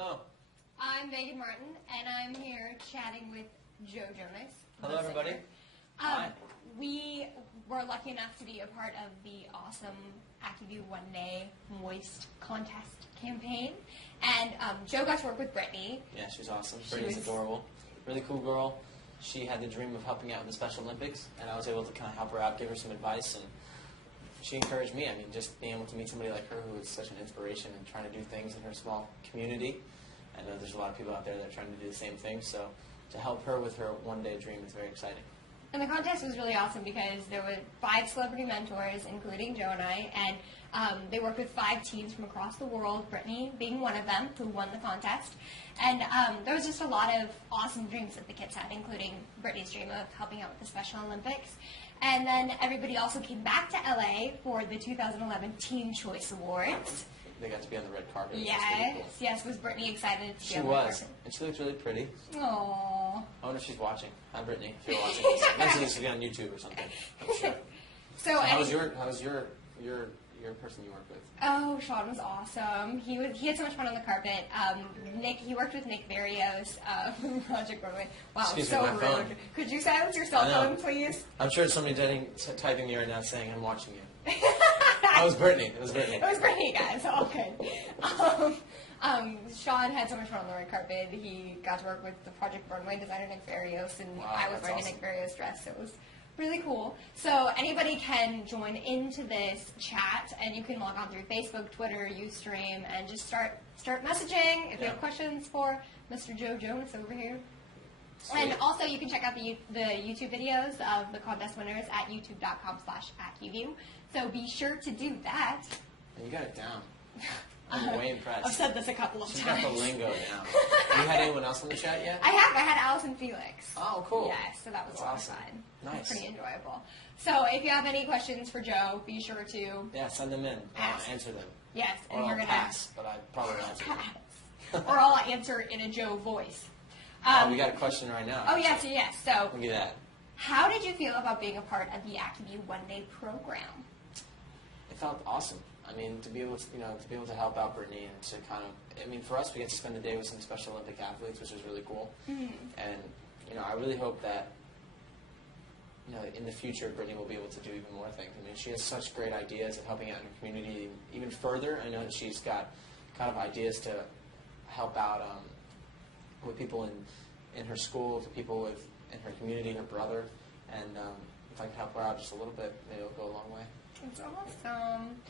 Oh. I'm Meaghan Martin, and I'm here chatting with Joe Jonas. Hello, everybody. Hi. We were lucky enough to be a part of the awesome Acuvue One Day Moist contest campaign, and Joe got to work with Brittany. Yeah, she's awesome. Brittany's adorable. Really cool girl. She had the dream of helping out in the Special Olympics, and I was able to kind of help her out, give her some advice, and she encouraged me. I mean, just being able to meet somebody like her who is such an inspiration and trying to do things in her small community. I know there's a lot of people out there that are trying to do the same thing, so to help her with her one-day dream is very exciting. And the contest was really awesome because there were 5 celebrity mentors, including Joe and I, and they worked with 5 teams from across the world, Brittany being one of them, who won the contest. And there was just a lot of awesome dreams that the kids had, including Brittany's dream of helping out with the Special Olympics. And then everybody also came back to LA for the 2011 Teen Choice Awards. They got to be on the red carpet. Yes, really cool. yes. Was Brittany excited to She be on was, the carpet? and she looked really pretty. Aww. I wonder if she's watching. Hi, Brittany. If you're watching this, eventually this will be on YouTube or something. I'm sure. So how was your person you worked with? Oh, Sean was awesome. He had so much fun on the carpet. He worked with Nick Varios from Project Broadway. Wow, Excuse so me, my rude. phone. Could you silence your cell phone, please? I'm sure somebody typing me right now saying I'm watching you. It was Brittany. It was Brittany. It was Brittany, guys. All good. Sean had so much fun on the red carpet. He got to work with the Project Broadway designer Nick Varios, and wow, I was wearing awesome. a Nick Varios dress, so it was really cool. So anybody can join into this chat, and you can log on through Facebook, Twitter, Ustream, and just start messaging if you have questions for Mr. Joe Jonas over here. Sweet. And also, you can check out the YouTube videos of the contest winners at youtube.com/Acuvue. So be sure to do that. And you got it down. I'm way impressed. I've said this a couple of She times. got the lingo down. Have you had anyone else on the chat yet? I had Allison Felix. Oh, cool. Yes, so that was awesome. fun. Nice. Pretty enjoyable. So if you have any questions for Joe, be sure to... Yeah, send them in. I'll answer them. Yes, and or you're I'll going pass, but I probably won't answer them. or I'll answer in a Joe voice. We got a question right now. Oh, yes. So, look at that. How did you feel about being a part of the Acuvue One Day program? It felt awesome. I mean, to be able to help out Brittany and to kind of, I mean, for us, we get to spend the day with some Special Olympic athletes, which is really cool. Mm-hmm. And, I really hope that, in the future, Brittany will be able to do even more things. I mean, she has such great ideas of helping out in her community even further. I know that she's got kind of ideas to help out with people in her school, to people in her community, her brother. And if I can help her out just a little bit, maybe it'll go a long way. That's awesome.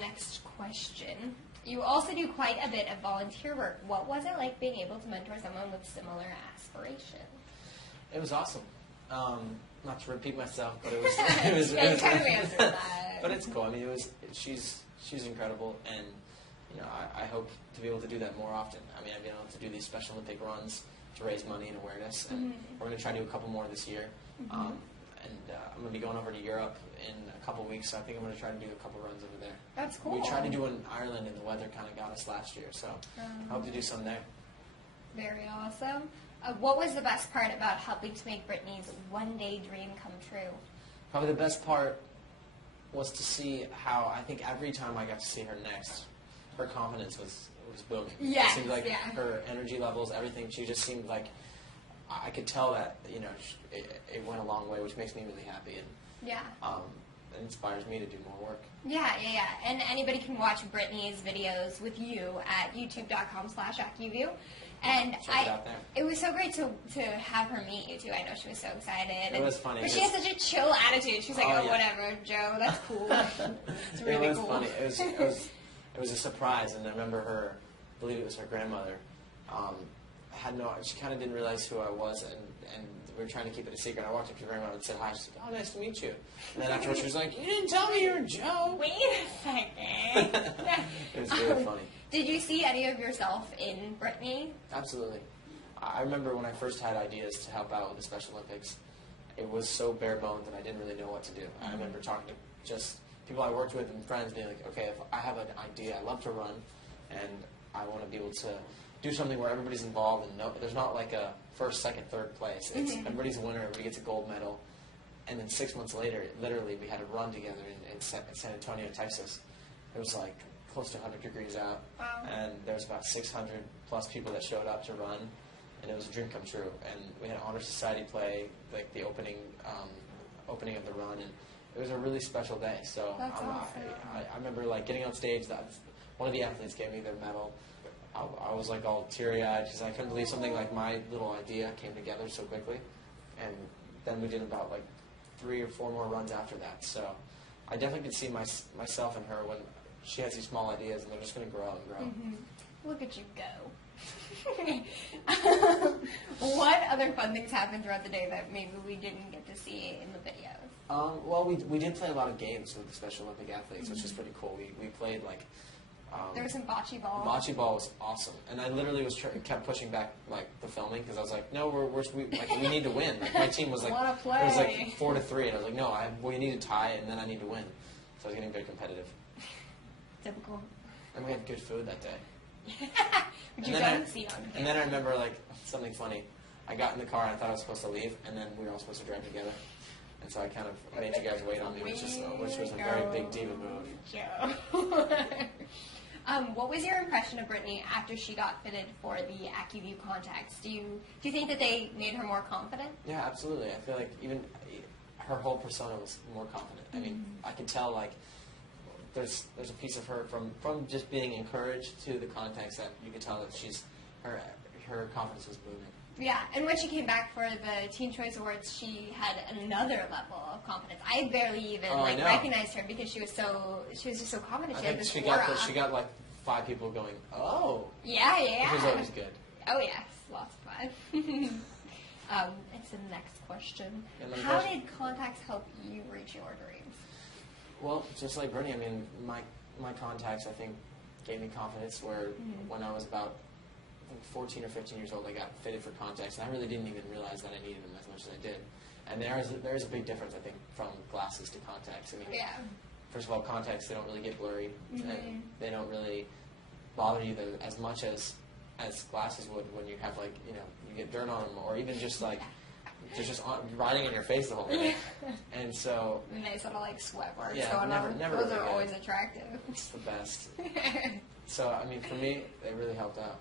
Next question. You also do quite a bit of volunteer work. What was it like being able to mentor someone with similar aspirations? It was awesome. Not to repeat myself, but it was. You kind of answered that. But it's cool. I mean, she's incredible, and I hope to be able to do that more often. I mean, I've been able to do these Special Olympic runs to raise money and awareness, and we're going to try to do a couple more this year. I'm going to be going over to Europe in a couple weeks, so I think I'm going to try to do a couple runs over there. That's cool. We tried to do in Ireland, and the weather kind of got us last year, so I hope to do some there. Very awesome. What was the best part about helping to make Brittany's one-day dream come true? Probably the best part was to see how, I think every time I got to see her next, her confidence was booming. Yeah, it seemed like her energy levels, everything, she just seemed like, I could tell that, it went a long way, which makes me really happy. And it inspires me to do more work. Yeah. And anybody can watch Brittany's videos with you at youtube.com/Acuvue. And it was so great to have her meet you too. I know she was so excited. It was funny. But she has such a chill attitude. She's like, whatever, Joe, that's cool. It's really it was cool. Funny. It was a surprise, and I remember her, I believe it was her grandmother, she kind of didn't realize who I was, and we were trying to keep it a secret. I walked up to her grandmother and said hi. She said, "Oh, nice to meet you." And then afterwards she was like, "You didn't tell me you were Joe." Wait a second. It was really funny. Did you see any of yourself in Brittany? Absolutely. I remember when I first had ideas to help out with the Special Olympics, it was so bare bones that I didn't really know what to do. I remember talking to just people I worked with and friends being like, okay, if I have an idea, I love to run, and I want to be able to do something where everybody's involved, and there's not like a first, second, third place. It's everybody's a winner, everybody gets a gold medal. And then 6 months later, literally, we had a run together in San Antonio, Texas. It was like close to 100 degrees out, and there was about 600 plus people that showed up to run, and it was a dream come true. And we had Honor Society play like the opening of the run, and it was a really special day. So That's awesome. I remember like getting on stage. That one of the athletes gave me their medal. I was like all teary-eyed because I couldn't believe something like my little idea came together so quickly. And then we did about like 3 or 4 more runs after that. So I definitely could see myself and her when she has these small ideas and they're just going to grow and grow. Mm-hmm. Look at you go. What other fun things happened throughout the day that maybe we didn't get to see in the videos? Well, we did play a lot of games with the Special Olympic athletes, which is pretty cool. We played like... there was some bocce ball. Bocce ball was awesome, and I literally kept pushing back like the filming because I was like, no, we need to win. Like my team was like Wanna play. it was like 4-3, and I was like, no, we need to tie, and then I need to win. So I was getting very competitive. Typical. And we had good food that day. Which you don't see on camera. And then I remember like something funny. I got in the car and I thought I was supposed to leave, and then we were all supposed to drive together. And so I kind of made you guys wait on me, which was a very big diva move. What was your impression of Brittany after she got fitted for the Acuvue contacts? Do you think that they made her more confident? Yeah, absolutely. I feel like even her whole persona was more confident. I mean, I could tell like there's a piece of her from just being encouraged to the contacts that you could tell that her confidence was booming. Yeah, and when she came back for the Teen Choice Awards, she had another level of confidence. I barely even recognized her because she was just so confident. She had this aura. She got like 5 people going, oh. Yeah. Which was always good. Oh yes, lots of fun. It's the next question. How did contacts help you reach your dreams? Well, just like Brittany, I mean, my contacts I think gave me confidence. Where when I was about 14 or 15 years old, I got fitted for contacts, and I really didn't even realize that I needed them as much as I did. And there is a big difference, I think, from glasses to contacts. I mean, first of all, contacts, they don't really get blurry, and they don't really bother you as much as glasses would when you have, like, you get dirt on them, or even just, like, just riding in your face the whole day. And so... nice little, like, sweat marks going on. Never Those really are good. always attractive. It's the best. So, I mean, for me, they really helped out.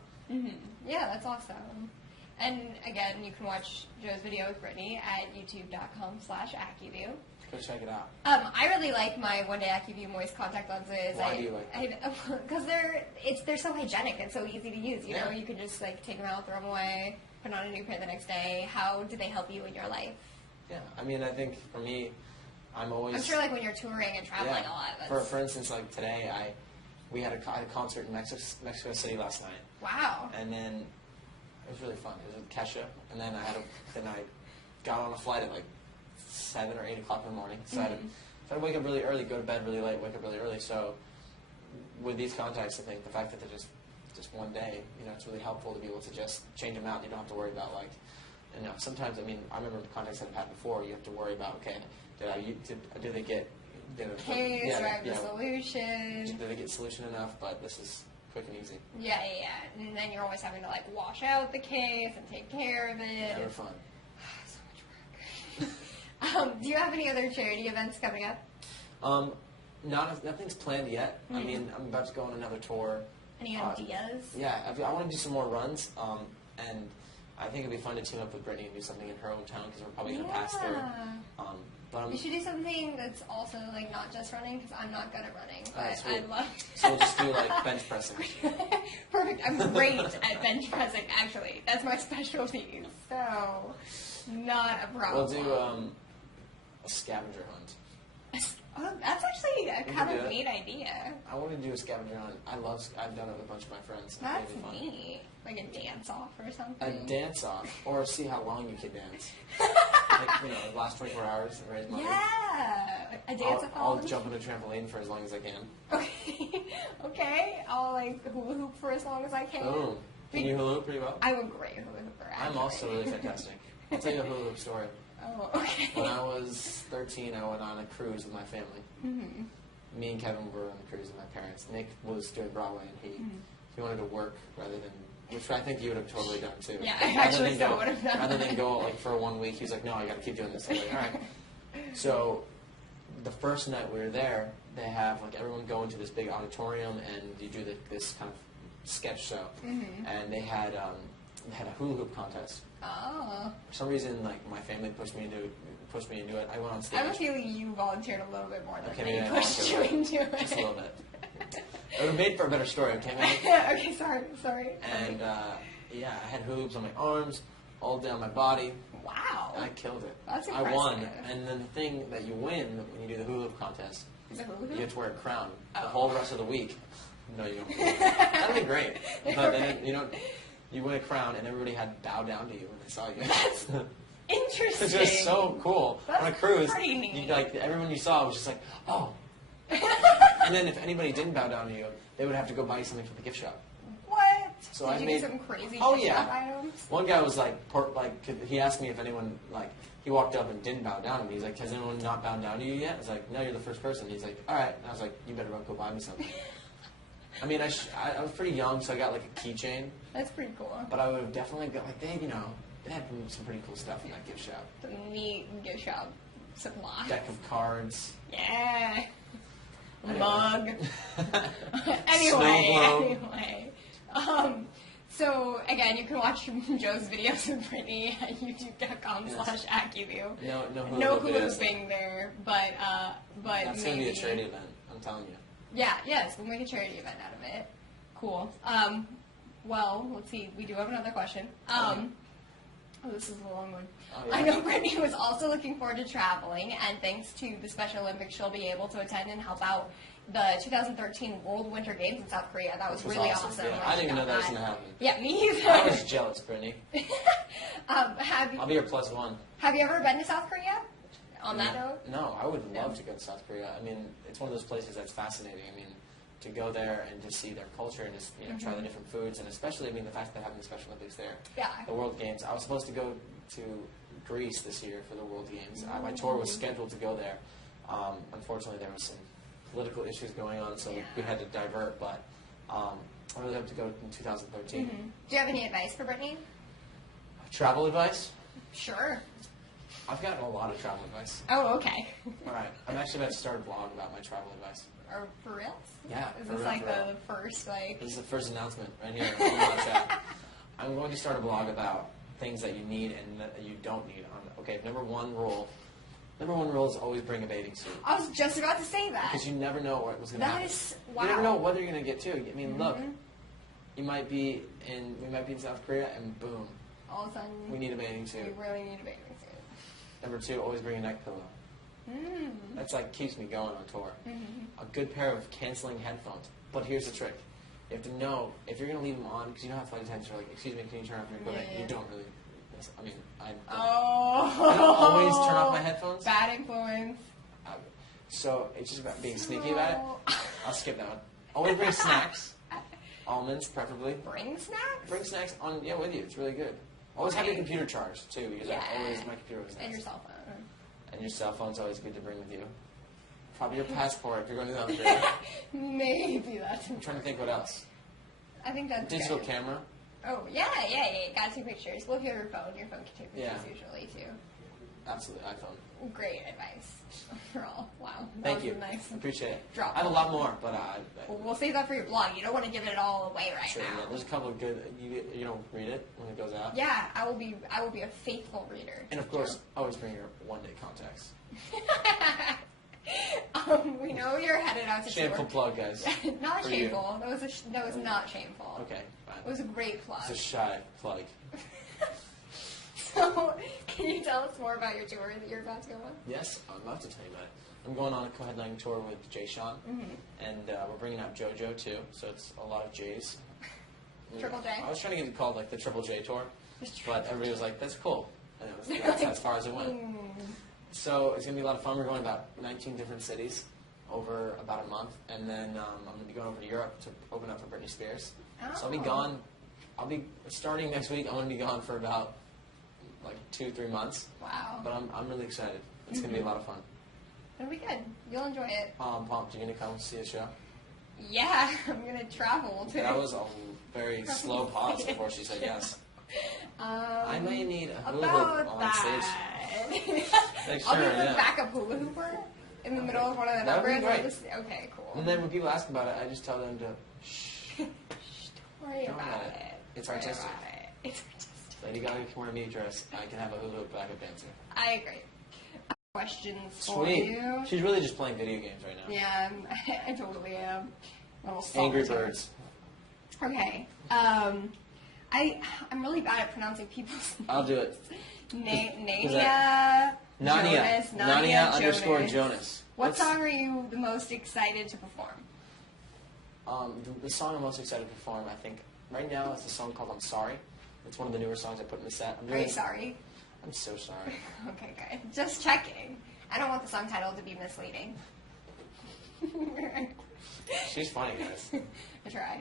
Yeah, that's awesome. And again, you can watch Joe's video with Brittany at youtube.com/Acuvue. Go check it out. I really like my One Day Acuvue moist contact lenses. Why do you like them? Because they're so hygienic and so easy to use. You know, you can just like take them out, throw them away, put on a new pair the next day. How do they help you in your life? Yeah, I mean, I think for me, I'm sure like when you're touring and traveling a lot. For instance, like today, we had a concert in Mexico City last night. Wow. And then it was really fun. It was with Kesha, and then I got on a flight at like 7 or 8 o'clock in the morning. So I had to wake up really early, go to bed really late, wake up really early. So with these contacts, I think the fact that they're just one day, it's really helpful to be able to just change them out. You don't have to worry about like, sometimes, I mean, I remember the contacts I've had before. You have to worry about, okay, do they get case, the solution. Did they get solution enough? But this is quick and easy. Yeah. And then you're always having to like wash out the case and take care of it. Never fun. So much work. Do you have any other charity events coming up? Nothing's planned yet. I mean, I'm about to go on another tour. Any ideas? Yeah, I want to do some more runs, and I think it'd be fun to team up with Brittany and do something in her hometown because we're probably going to pass through. But you should do something that's also like not just running because I'm not good at running, but sweet. I love. So we'll just do like bench pressing. Perfect. I'm great at bench pressing. Actually, that's my specialty. So, not a problem. We'll do a scavenger hunt. Oh, that's actually a kind of neat idea. I want to do a scavenger hunt. I've done it with a bunch of my friends. That's neat. Like a dance-off or something? A dance-off. Or see how long you can dance. Like, last 24 hours and raise money. Yeah. A dance-off. I'll jump on a trampoline for as long as I can. Okay. I'll, like, hula hoop for as long as I can. Oh. Can you hula hoop pretty well? I'm a great hula hooper, actually. I'm also really fantastic. I'll tell you a hula hoop story. Oh, okay. When I was 13, I went on a cruise with my family. Me and Kevin were on a cruise with my parents. Nick was doing Broadway, and he wanted to work rather than, which I think you would have totally done too. Yeah, I actually so would have done. Rather than go like for 1 week, he was like, "No, I got to keep doing this." I was like, "All right." So the first night we were there, they have like everyone go into this big auditorium, and you do this kind of sketch show, and they had a hula hoop contest. Oh. For some reason, like my family pushed me into it. I went on stage. I have a feeling you volunteered a little bit more than Okay, they maybe I pushed you into it. just a little bit. It would have made for a better story, okay, man? Okay, sorry. And yeah, I had hoops on my arms, all down my body. Wow. I killed it. That's I impressive. won. And then the thing that you win when you do the hula hoop contest, Is it hula you hoop? get to wear a crown the Oh. whole rest of the week. No, you don't. That'd be great. But then, you win a crown and everybody had to bow down to you when they saw you. That's interesting. It's just so cool. That's on a cruise, pretty neat. like everyone you saw was just like, oh. And then if anybody didn't bow down to you, they would have to go buy you something from the gift shop. What? So Did I you made do some crazy Oh gift shop yeah. items? One guy was like, he asked me if anyone he walked up and didn't bow down to me. He's like, has anyone not bowed down to you yet? I was like, no, you're the first person. He's like, all right. And I was like, you better go buy me something. I mean, I was pretty young, so I got like a keychain. That's pretty cool. But I would have definitely got they had some pretty cool stuff in that gift shop. The neat gift shop supply. Deck of cards. Yeah. Anyway. Mug. Snow Anyway. So, again, you can watch Joe's videos with Brittany at youtube.com/Acuvue. No hula videos. hooping there, but That's maybe... going to be a charity event, I'm telling you. Yes, we'll make a charity event out of it. Cool. Well, let's see. We do have another question. Oh, this is a long one. Oh, yeah. I know Brittany was also looking forward to traveling, and thanks to the Special Olympics, she'll be able to attend and help out the 2013 World Winter Games in South Korea. That was Which really awesome. awesome. Yeah, I didn't even know that was going to happen. Yeah, me either. I was jealous, Brittany. I'll be your +1. Have you ever been to South Korea? On that note? No, I would love to go to South Korea. I mean, it's one of those places that's fascinating. I mean, to go there and just see their culture and just try the different foods, and especially, the fact that they're having the Special Olympics there. Yeah. The World Games. I was supposed to go to Greece this year for the World Games. My tour was scheduled to go there. Unfortunately, there was some political issues going on, so we had to divert. But I really hope to go in 2013. Do you have any advice for Brittany? Travel advice? Sure. I've gotten a lot of travel advice. Oh, okay. All right. I'm actually about to start a blog about my travel advice. Or for real? Yeah. Is for this real, like for real. the first, like... This is the first announcement right here. On my chat. I'm going to start a blog about things that you need and that you don't need. Okay, number one rule is always bring a bathing suit. I was just about to say that. Because you never know what was going to happen. Wow. You never know what you're going to get to. I mean, look, we might be in South Korea, and boom, All of a sudden, we need a bathing suit. you really need a bathing suit. Number two, always bring a neck pillow. That's keeps me going on tour. A good pair of canceling headphones. But here's the trick: you have to know if you're going to leave them on, because you know how flight attendants are like, "Excuse me, can you turn off your equipment?" Yeah. You don't really. I mean, I don't. Oh. I don't always turn off my headphones. Bad influence. So it's just about being sneaky about it. I'll skip that one. Always bring snacks. Almonds, preferably. Bring snacks? Bring snacks with you. It's really good. Always have your computer charged, too, because my computer was And nice. your cell phone. And your cell phone's always good to bring with you. Probably your passport if you're going to South Korea. Maybe that's... I'm trying to think what else. I think that's Digital good. camera. Oh, yeah. Got two pictures. Well, your phone. Your phone can take pictures usually, too. Absolutely, iPhone. Great advice overall. Wow. Thank you. Nice. I appreciate it. Drop. I have a lot more, but Well, we'll save that for your blog. You don't want to give it all away right sure, now. yeah, there's a couple of good. You don't read it when it goes out. Yeah, I will be a faithful reader. And of course, always bring your one-day contacts. We know you're headed out to Shameful tour. plug, guys. Not for shameful. That was not shameful. Okay, fine. It was a great plug. It's a shy plug. So, can you tell us more about your tour that you're about to go on? Yes, I'd love to tell you about it. I'm going on a co-headlining tour with Jay Sean, and we're bringing out JoJo too, so it's a lot of J's. Triple J? I was trying to get it called like the Triple J Tour, but everybody was like, that's cool. And that's as far as it went. So it's going to be a lot of fun. We're going about 19 different cities over about a month, and then I'm going to be going over to Europe to open up for Britney Spears. So I'll be gone. I'll be starting next week. I'm going to be gone for about like 2-3 months. Wow. But I'm really excited. It's going to be a lot of fun. It'll be good. You'll enjoy it. I'm pumped. You going to come see the show? Yeah, I'm going to travel too. That was a very slow pause before she said yes. I may need a hula hoop on stage. Like, I'll sure, be the yeah. backup hula hooper in the middle of one of the That would be numbers. great. Okay, cool. And then when people ask about it, I just tell them to shh. worry about it. It's Don't worry artistic. about it. It's artistic. Lady Gaga can wear a meat dress. I can have a hula hoop backup dancer. I agree. Questions for Sweet. you. She's really just playing video games right now. Yeah, I totally am. Angry Birds. Okay. I'm really bad at pronouncing people's names. I'll do it. Nania. Nania. Jonas, Nania _Jonas. What song are you the most excited to perform? The song I'm most excited to perform, I think, right now is a song called I'm Sorry. It's one of the newer songs I put in the set. Are you sorry? I'm so sorry. Okay, good. Just checking. I don't want the song title to be misleading. She's funny, guys. I try.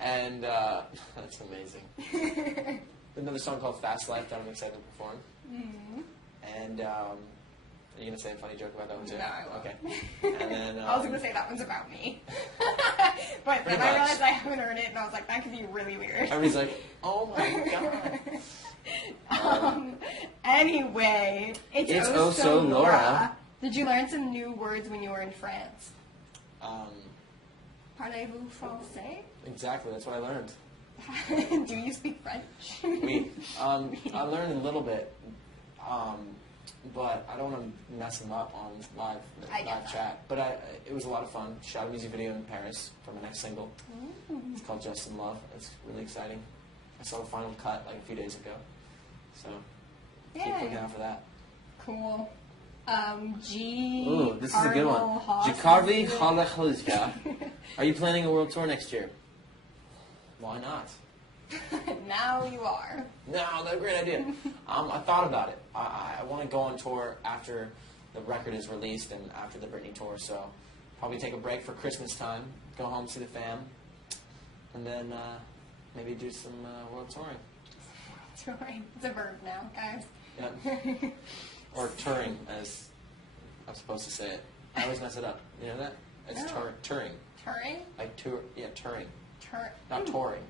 And that's amazing. Another song called Fast Life that I'm excited to perform. Mm-hmm. And are you going to say a funny joke about that one too? No, I won't. Okay. And then I was going to say that one's about me. But then Pretty I much. realized I haven't heard it, and I was like, that could be really weird. everybody's like, oh my god. Anyway, it's Oh So Laura. Did you learn some new words when you were in France? Um, Parlez-vous français? exactly, that's what I learned. Do you speak French? I learned a little bit, but I don't want to mess them up on live chat. But it was a lot of fun. Shot a music video in Paris for my next single. Ooh. It's called Just in Love. It's really exciting. I saw the final cut like a few days ago. So keep looking out for that. Cool. Ooh, this is a good one. Gikarvi Halachuzka. Are you planning a world tour next year? Why not? Now you are. No, that's a great idea. I thought about it. I want to go on tour after the record is released and after the Britney tour, so probably take a break for Christmas time, go home, see the fam, and then maybe do some world touring. Touring. It's a verb now, guys. Yep. Or touring, as I'm supposed to say it. I always mess it up. You know that? It's No. touring. Touring? Like tour, yeah, touring. Not Hmm. touring.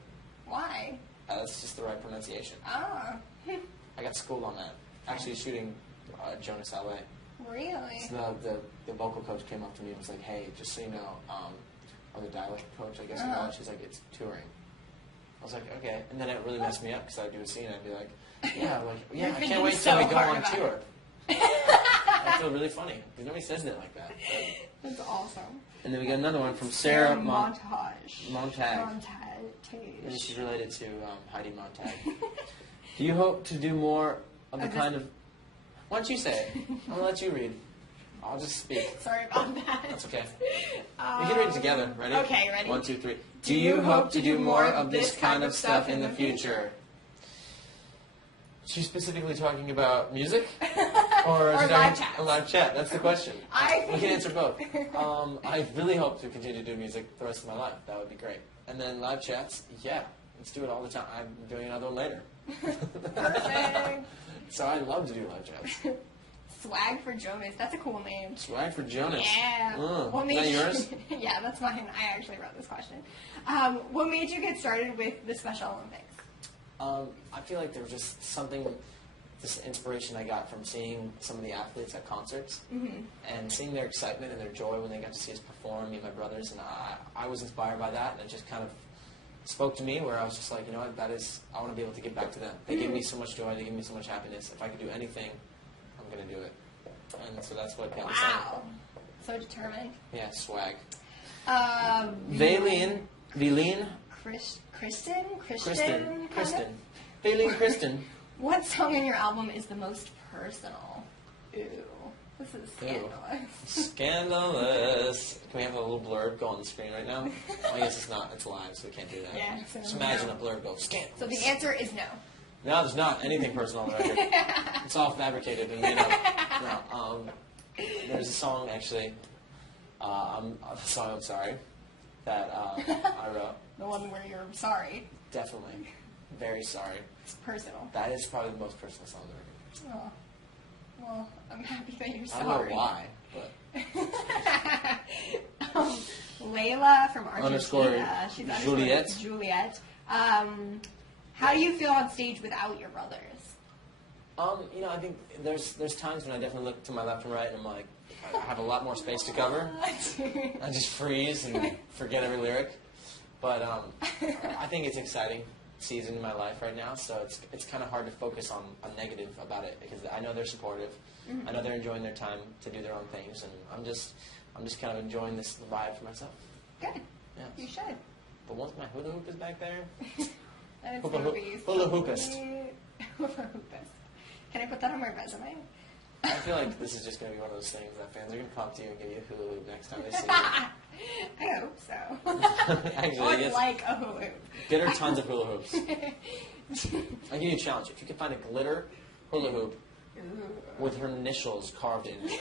Why? That's just the right pronunciation. Oh. I got schooled on that. Actually, shooting Jonas Acuvue. Really? So the vocal coach came up to me and was like, "Hey, just so you know," or the dialect coach, I guess you call it. She's like, "It's touring." I was like, "Okay," and then it really messed me up because I'd do a scene and I'd be like, "Yeah, You're I thinking can't wait so till we go hard on about tour." I feel really funny because nobody says it like that. That's awesome. And then we got another one from Sarah Montage. Montag. Montage. And she's related to Heidi Montag. Do you hope to do more of the kind of... Why don't you say it? I'm going to let you read. I'll just speak. Sorry about that. That's okay. We can read it together. Ready? Okay, ready? 1, 2, 3. Do you hope to do more of this kind of stuff in the future? She's specifically talking about music? Or live chat. Live chat, that's the question. We can answer both. both. I really hope to continue to do music the rest of my life. That would be great. And then live chats, yeah, let's do it all the time. I'm doing another one later. Perfect. So I love to do live chats. Swag for Jonas. That's a cool name. Swag for Jonas. Yeah. Is that yours? Yeah, that's mine. I actually wrote this question. What made you get started with the Special Olympics? I feel like there was just something, this inspiration I got from seeing some of the athletes at concerts and seeing their excitement and their joy when they got to see us perform, me and my brothers, and I was inspired by that, and it just kind of spoke to me where I was just like, you know what, I want to be able to give back to them. They give me so much joy, they give me so much happiness. If I could do anything, I'm going to do it. And so that's what got me started. Wow. So determined. Yeah, swag. Valeen. Valeen. Kristen. Valeen Kristen. What song in your album is the most personal? Ew. This is scandalous. Scandalous. Can we have a little blurb go on the screen right now? I guess it's not. It's live, so we can't do that. Yeah, so Just imagine a blurb go, scandalous. So the answer is no. No, there's not anything personal on the record. It's all fabricated and made up. No, there's a song, actually, a song I'm sorry, that I wrote. The one where you're sorry. Definitely. Very sorry. It's personal. That is probably the most personal song on the record. Oh. Well, I'm happy that you're I sorry. don't know why, but... Layla from Argentina. Underscore She's Juliet. Juliet. How do you feel on stage without your brothers? You know, I think there's times when I definitely look to my left and right and I'm like, I have a lot more space to cover. I just freeze and forget every lyric. But I think it's an exciting season in my life right now, so it's kind of hard to focus on negative about it because I know they're supportive. I know they're enjoying their time to do their own things, and I'm just kind of enjoying this vibe for myself. Good. Yeah. You should. But once my hula hoop is back there, That's hula gonna be hoopist. Hula hoopist. Can I put that on my resume? I feel like this is just going to be one of those things that fans are going to come up to you and give you a hula hoop next time they see you. I hope so. Actually, I would yes. like a hula hoop. Get her tons of hula hoops. I'll give you a challenge. If you can find a glitter hula hoop with her initials carved in it,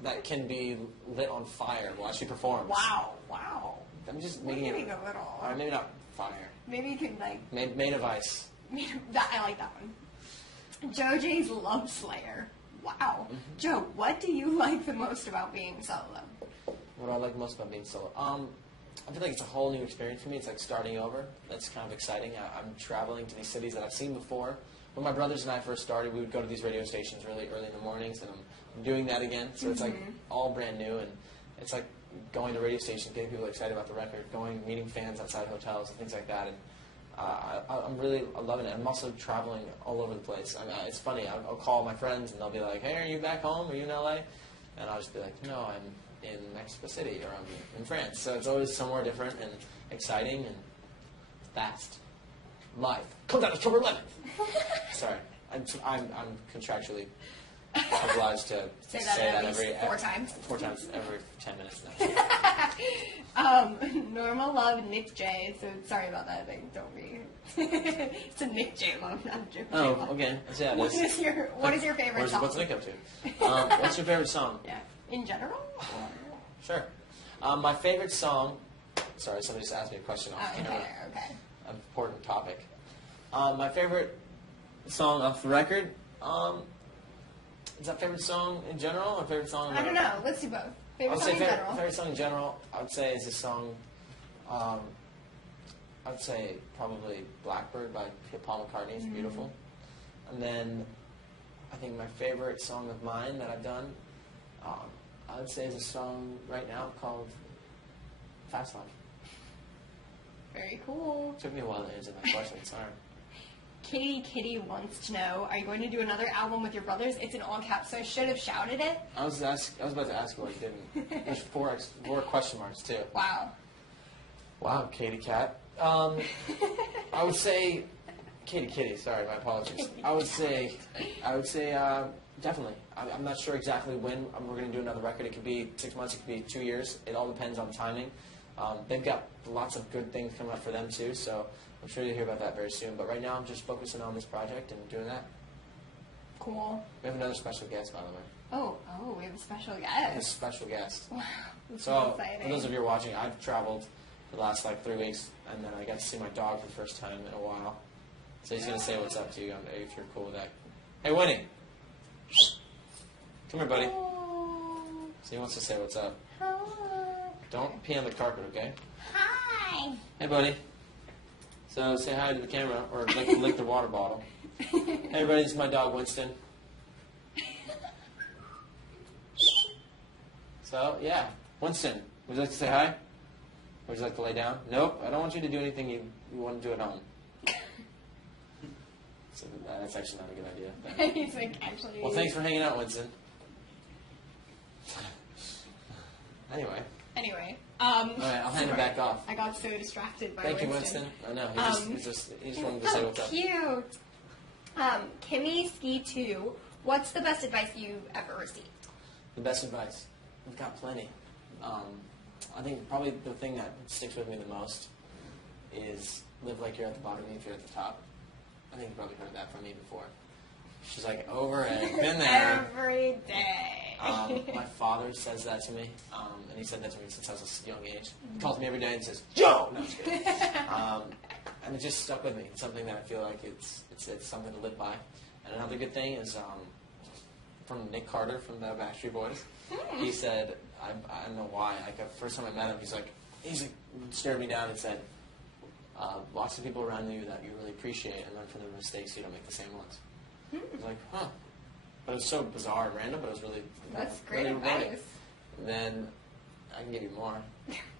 that can be lit on fire while she performs. Wow. I'm just We're making getting it. a little. Or maybe not fire. Maybe you can like. Made of ice. I like that one. Joe J's Love Slayer. Wow. Joe, what do you like the most about being solo? What I like most about being solo? I feel like it's a whole new experience for me. It's like starting over. That's kind of exciting. I'm traveling to these cities that I've seen before. When my brothers and I first started, we would go to these radio stations really early in the mornings, and I'm doing that again. So it's like all brand new, and it's like going to radio stations, getting people excited about the record, meeting fans outside hotels and things like that. And I'm really loving it. I'm also traveling all over the place. It's funny. I'll call my friends and they'll be like, "Hey, are you back home? Are you in LA?" And I'll just be like, "No, I'm in Mexico City or I'm in France." So it's always somewhere different and exciting and fast. Live comes out October 11th. Sorry, I'm contractually obliged to say that every 4 times. 4 times every 10 minutes now. Norma Love, Nick J. So sorry about that. Don't be. It's a Nick J. Love, not Joe J. Oh, Love. okay. Yeah, What is your favorite song? What's Nick up to? What's your favorite song? Yeah. In general? Sure. My favorite song. Sorry, somebody just asked me a question off camera. Okay. An important topic. My favorite song off the record. Is that favorite song in general or favorite song? I don't know. Let's do both. Favorite song in general. Favorite song in general, I would say is this song. I would say probably Blackbird by Paul McCartney. It's beautiful. And then I think my favorite song of mine that I've done, I would say is a song right now called Fast Life. Very cool. Took me a while to answer that question. Sorry. Kitty wants to know, are you going to do another album with your brothers? It's in all caps, so I should have shouted it. I was about to ask you why you didn't. There's 4 question marks too. Wow, Katie Cat. I would say Kitty. Sorry, my apologies. I would say definitely. I'm not sure exactly when we're going to do another record. It could be 6 months. It could be 2 years. It all depends on timing. They've got lots of good things coming up for them too, so I'm sure you'll hear about that very soon. But right now, I'm just focusing on this project and doing that. Cool. We have another special guest, by the way. Oh, we have a special guest. A special guest. Wow, this So, is exciting. for those of you who are watching, I've traveled for the last 3 weeks, and then I got to see my dog for the first time in a while. So he's going to say what's up to you if you're cool with that. Hey, Winnie. Come here, buddy. So he wants to say what's up. Hi. Don't pee on the carpet, okay? Hi. Hey, buddy. So say hi to the camera, or lick the water bottle. Hey, everybody, this is my dog, Winston. So, yeah. Winston, would you like to say hi? Would you like to lay down? Nope, I don't want you to do anything you want to do at home. So that's actually not a good idea. He's like, actually. Well, thanks for hanging out, Winston. Anyway. All right, I'll hand it back off. I got so distracted by Thank you, Winston. I know, he just wanted to say what's up. Cute. Kimmy Ski 2, what's the best advice you've ever received? The best advice? We've got plenty. I think probably the thing that sticks with me the most is live like you're at the bottom if you're at the top. I think you probably heard that from me before. She's like, over it, been there. Every day. My father says that to me, and he said that to me since I was a young age. He calls me every day and says, Joe! No, I'm just kidding. And it just stuck with me. It's something that I feel like it's something to live by. And another good thing is from Nick Carter from the Backstreet Boys. He said, I don't know why, like the first time I met him, he's like stared me down and said, lots of people around you that you really appreciate and learn from their mistakes so you don't make the same ones. I was like, huh. But it was so bizarre and random, but it was really That's great really rewarding. advice. And then I can give you more.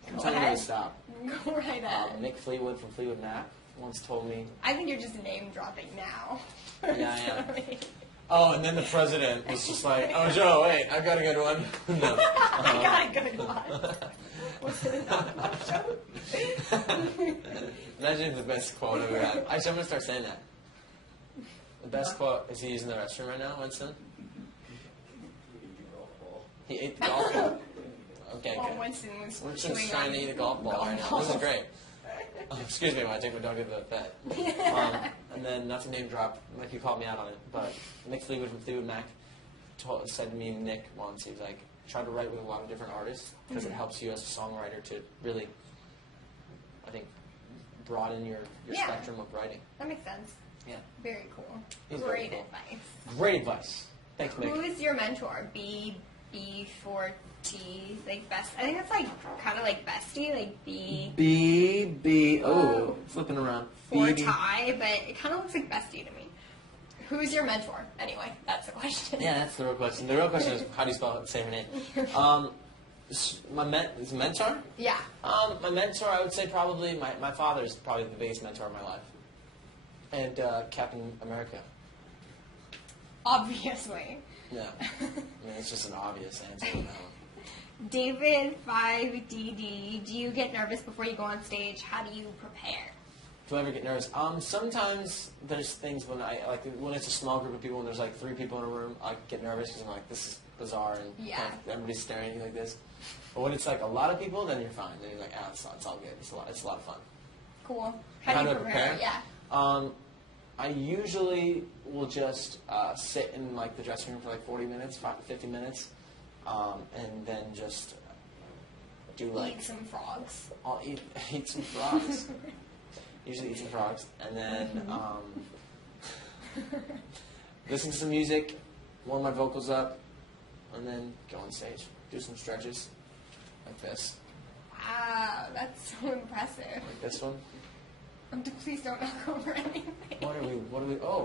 I'm Go telling you ahead. to stop. Go right ahead. Mick Fleetwood from Fleetwood Mac once told me. I think you're just name dropping now. Yeah, I am. Sorry. Oh, and then the president was just like, "Oh, Joe, wait, I got a good one." No. I got a good one. What's it not show? Imagine the best quote I've ever had. Actually, I'm going to start saying that. The best quote, is he using the restroom right now, Winston? He ate the golf ball. Okay, Oh, good. Winston was Winston's chewing trying on to eat a golf ball right now. This is great. Oh, excuse me when I take my dog to the vet. And then, not to name drop, like you called me out on it, but Mick Fleetwood from Fleetwood Mac said to me, Nick, once, he was like, try to write with a lot of different artists because it helps you as a songwriter to really, I think, broaden your Yeah. spectrum of writing. That makes sense. Yeah. Very cool. He's very Great cool. advice. Great advice. Thanks, Who Mick. is your mentor? B4T, like best. I think that's like kind of like bestie, like B Oh, flipping around. for tie, but it kind of looks like bestie to me. Who's your mentor? Anyway, that's the question. Yeah, that's the real question. The real question is, how do you spell it? Say her name. Is mentor? Yeah. My mentor, I would say probably my father is probably the biggest mentor of my life, and Captain America. Obviously. Yeah, I mean it's just an obvious answer. No. David 5DD, do you get nervous before you go on stage? How do you prepare? Do I ever get nervous? Sometimes there's things when I like when it's a small group of people and there's like 3 people in a room, I get nervous because I'm like, this is bizarre and Yeah. kind of everybody's staring at you like this. But when it's like a lot of people, then you're fine. Then you're like, it's all good. It's a lot of fun. Cool. How do do you I prepare? Yeah. I usually will just sit in like the dressing room for like 40 minutes, 50 minutes, and then just do like Eat some frogs. I'll eat some frogs. Usually eat some frogs, and then listen to some music, warm my vocals up, and then go on stage. Do some stretches like this, Wow, that's so impressive. like this one. Please don't knock over anything. What are we? Oh,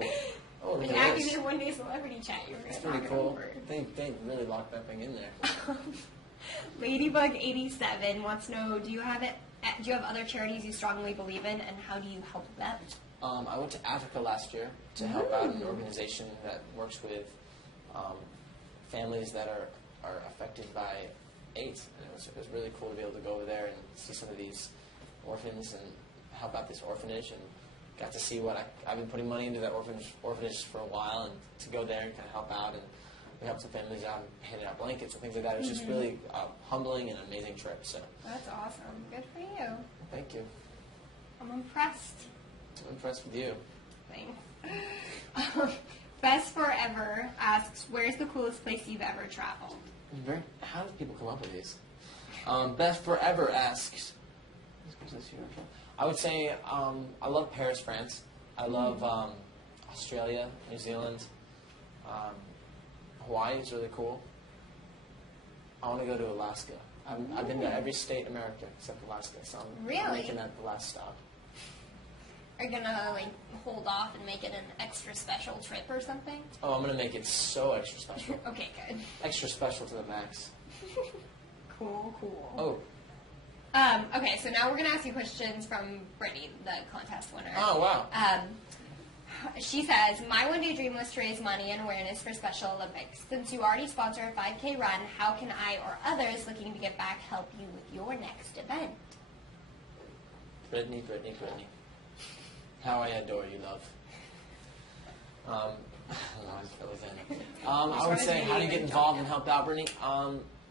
look An at this. Acuvue One Day Celebrity Chat. You were It's going to pretty knock it cool. over. They really locked that thing in there. Ladybug87 wants to know: Do you have other charities you strongly believe in, and how do you help them? I went to Africa last year to help out an organization that works with families that are affected by AIDS, and it was really cool to be able to go over there and see some of these orphans and help out this orphanage, and got to see what I've been putting money into that orphanage for a while, and to go there and kind of help out, and we helped some families out and handed out blankets and things like that. It was just really humbling and an amazing trip. So That's awesome. Good for you. thank you. I'm impressed. I'm impressed with you. Thanks. Best Forever asks, where's the coolest place you've ever traveled? How do people come up with these? Best Forever asks. I would say I love Paris, France. I love Australia, New Zealand. Hawaii is really cool. I want to go to Alaska. I've been to every state in America except Alaska, so I'm Really? making that the last stop. Are you gonna hold off and make it an extra special trip or something? Oh, I'm going to make it so extra special. Okay, good. Extra special to the max. Cool. Oh. Okay, so now we're gonna ask you questions from Brittany, the contest winner. Oh, wow. She says, my one-day dream was to raise money and awareness for Special Olympics. Since you already sponsor a 5K run, how can I or others looking to get back help you with your next event? Brittany. How I adore you, love. I would say, how do you get involved and help out, Brittany?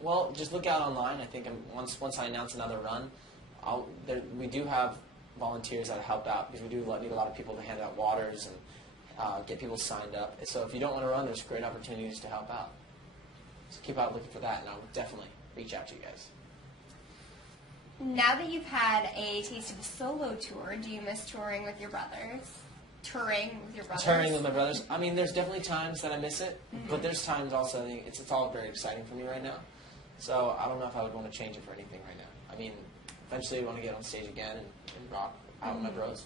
Well, just look out online. I think once I announce another run, we do have volunteers that help out because we do need a lot of people to hand out waters and get people signed up. So if you don't want to run, there's great opportunities to help out. So keep out looking for that, and I would definitely reach out to you guys. Now that you've had a taste of a solo tour, do you miss touring with your brothers? Touring with your brothers? Touring with my brothers. I mean, there's definitely times that I miss it, but there's times also I think it's all very exciting for me right now. So I don't know if I would want to change it for anything right now. I mean, eventually I want to get on stage again and rock out with my bros.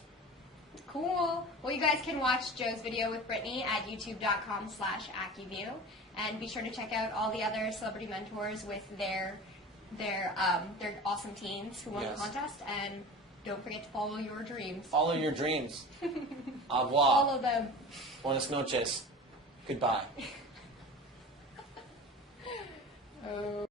Cool. Well, you guys can watch Joe's video with Brittany at youtube.com/Acuvue. And be sure to check out all the other celebrity mentors with their They're awesome teens who won the contest, and don't forget to follow your dreams. Follow your dreams. Au revoir. Follow them. Buenas noches. Goodbye. Oh.